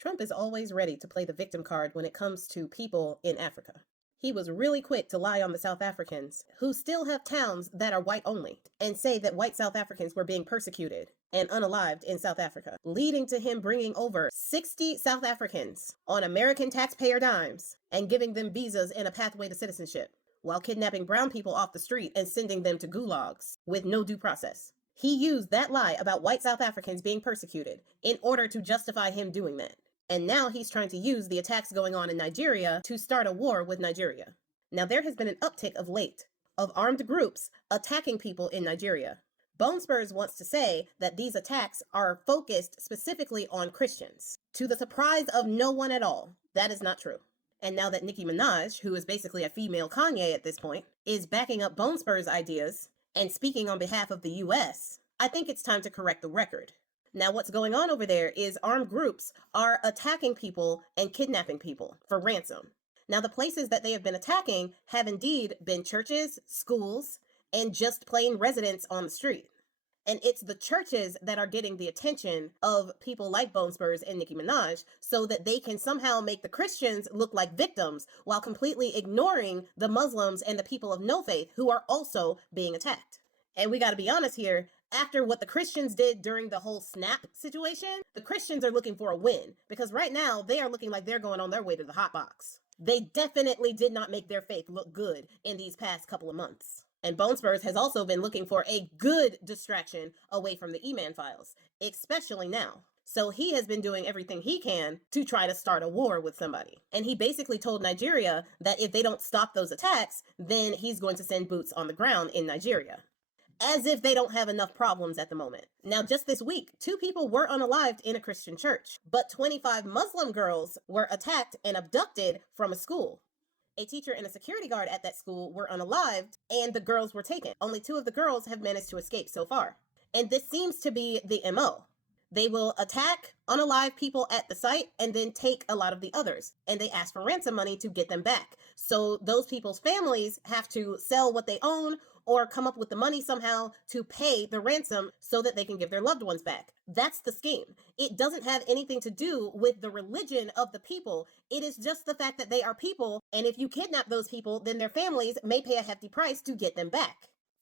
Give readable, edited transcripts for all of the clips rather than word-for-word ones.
Trump is always ready to play the victim card when it comes to people in Africa. He was really quick to lie on the South Africans, who still have towns that are white only, and say that white South Africans were being persecuted and unalived in South Africa, leading to him bringing over 60 South Africans on American taxpayer dimes and giving them visas and a pathway to citizenship, while kidnapping brown people off the street and sending them to gulags with no due process. He used that lie about white South Africans being persecuted in order to justify him doing that. And now he's trying to use the attacks going on in Nigeria to start a war with Nigeria. Now there has been an uptick of late of armed groups attacking people in Nigeria. Bone Spurs wants to say that these attacks are focused specifically on Christians, to the surprise of no one at all. That is not true. And now that Nicki Minaj, who is basically a female Kanye at this point, is backing up Bone Spurs' ideas and speaking on behalf of the US, I think it's time to correct the record. Now, what's going on over there is armed groups are attacking people and kidnapping people for ransom. Now, the places that they have been attacking have indeed been churches, schools, and just plain residents on the street. And it's the churches that are getting the attention of people like Bone Spurs and Nicki Minaj so that they can somehow make the Christians look like victims while completely ignoring the Muslims and the people of no faith who are also being attacked. And we got to be honest here, after what the Christians did during the whole snap situation, the Christians are looking for a win because right now they are looking like they're going on their way to the hot box. They definitely did not make their faith look good in these past couple of months. And Bone Spurs has also been looking for a good distraction away from the E-Man files, especially now. So he has been doing everything he can to try to start a war with somebody. And he basically told Nigeria that if they don't stop those attacks, then he's going to send boots on the ground in Nigeria. As if they don't have enough problems at the moment. Now, just this week, 2 people were unalived in a Christian church, but 25 Muslim girls were attacked and abducted from a school. A teacher and a security guard at that school were unalived, and the girls were taken. Only 2 of the girls have managed to escape so far. And this seems to be the MO. They will attack unalive people at the site and then take a lot of the others. And they ask for ransom money to get them back. So those people's families have to sell what they own or come up with the money somehow to pay the ransom so that they can give their loved ones back. That's the scheme. It doesn't have anything to do with the religion of the people. It is just the fact that they are people. And if you kidnap those people, then their families may pay a hefty price to get them back.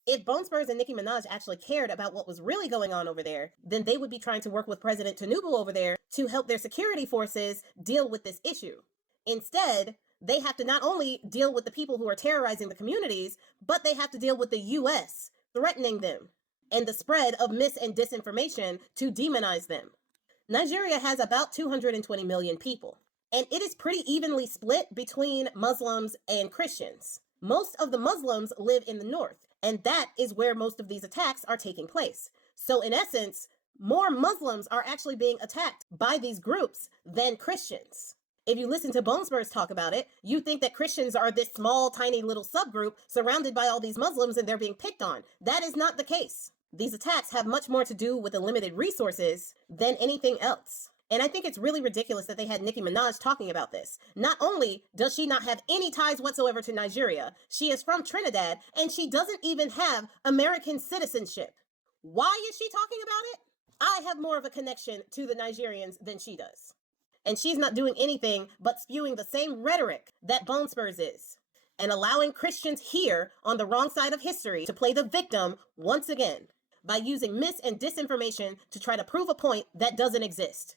If Bone Spurs and Nicki Minaj actually cared about what was really going on over there, then they would be trying to work with President Tinubu over there to help their security forces deal with this issue. Instead, they have to not only deal with the people who are terrorizing the communities, but they have to deal with the US threatening them and the spread of mis and disinformation to demonize them. Nigeria has about 220 million people, and it is pretty evenly split between Muslims and Christians. Most of the Muslims live in the north, and that is where most of these attacks are taking place. So in essence, more Muslims are actually being attacked by these groups than Christians. If you listen to Bone Spurs talk about it, you think that Christians are this small, tiny little subgroup surrounded by all these Muslims and they're being picked on. That is not the case. These attacks have much more to do with the limited resources than anything else. And I think it's really ridiculous that they had Nicki Minaj talking about this. Not only does she not have any ties whatsoever to Nigeria, she is from Trinidad, and she doesn't even have American citizenship. Why is she talking about it? I have more of a connection to the Nigerians than she does. And she's not doing anything but spewing the same rhetoric that Bone Spurs is, and allowing Christians here on the wrong side of history to play the victim once again by using mis and disinformation to try to prove a point that doesn't exist.